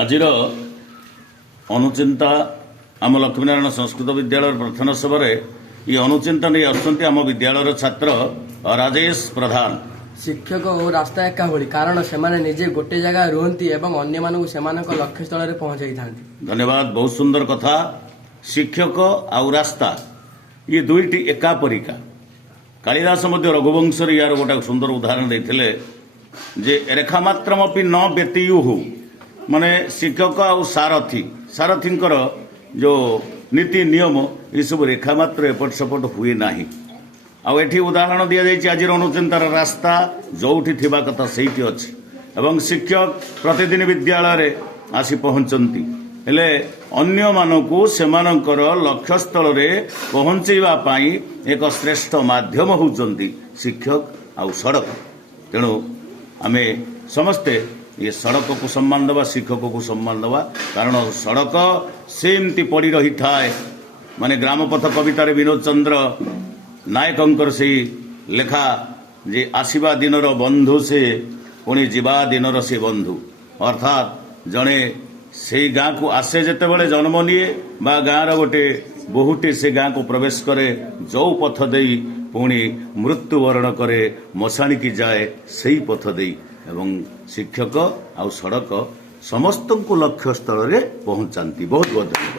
ଆଜିର ଅନୁଚିନ୍ତା ଆମ ଲକ୍ଷ୍ମୀନାରାୟଣ ସଂସ୍କୃତ ବିଦ୍ୟାଳୟର ପ୍ରାର୍ଥନା ସଭାରେ ଇ ଅନୁଚିନ୍ତା ନେଇ ଆସୁଛନ୍ତି ଆମ ବିଦ୍ୟାଳୟର ଛାତ୍ର ରାଜେଶ ପ୍ରଧାନ। ଶିକ୍ଷକ ଓ ରାସ୍ତା ଏକା ଭଳି, କାରଣ ସେମାନେ ନିଜେ ଗୋटे ଜାଗା ରୁହନ୍ତି ଏବଂ ଅନ୍ୟମାନଙ୍କୁ ସେମାନଙ୍କ ଲକ୍ଷ୍ୟସ୍ଥଳରେ ପହଞ୍ଚାଇଥାନ୍ତି। ଧନ୍ୟବାଦ, ବହୁତ ସୁନ୍ଦର କଥା। ଶିକ୍ଷକ ଆଉ ରାସ୍ତା ଇଏ ଦୁଇଟି ଏକା ପରିକା। କାଳିଦାସ ମଧ୍ୟ ରଘୁବଂଶରେ ୟାର ଗୋଟେ ସୁନ୍ଦର ଉଦାହରଣ ଦେଇଥିଲେ ଯେ ରେଖାମାତ୍ରମପି ନ ବ୍ୟତୀୟୁଃ, ମାନେ ଶିକ୍ଷକ ଆଉ ସାରଥୀଙ୍କର ଯେଉଁ ନୀତି ନିୟମ ଏସବୁ ରେଖା ମାତ୍ର ଏପଟ ସେପଟ ହୁଏ ନାହିଁ। ଆଉ ଏଠି ଉଦାହରଣ ଦିଆଯାଇଛି ଆଜିର ଅନୁଚିନ୍ତାର ରାସ୍ତା ଯୋଉଠି ଥିବା କଥା ସେଇଠି ଅଛି ଏବଂ ଶିକ୍ଷକ ପ୍ରତିଦିନ ବିଦ୍ୟାଳୟରେ ଆସି ପହଞ୍ଚନ୍ତି, ହେଲେ ଅନ୍ୟମାନଙ୍କୁ ସେମାନଙ୍କର ଲକ୍ଷ୍ୟସ୍ଥଳରେ ପହଞ୍ଚାଇବା ପାଇଁ ଏକ ଶ୍ରେଷ୍ଠ ମାଧ୍ୟମ ହେଉଛନ୍ତି ଶିକ୍ଷକ ଆଉ ସଡ଼କ। ତେଣୁ ଆମେ ସମସ୍ତେ ये सड़क को सम्मान देवा, शिक्षक को सम्मान देवा, कारण सड़क सेमती पड़ी रही थाए। माने ग्रामपथ कवितार विनोद चंद्र नायकंकर से लेखा जे आसीबा दिनर बंधु से पुणी जीवा दिनर से बंधु, अर्थात जड़े से गाँ को आसे जिते बड़े जन्म निए बा गाँर गोटे बहुटे से गाँ को प्रवेश करे, जो पथ दे पुणी मृत्युवरण करे मशाणी की जाए सही पथ दे। एवं शिक्षक आउ सड़क समस्त लक्ष्य स्थल में पहुंचाती। बहुत बहुत धन्यवाद।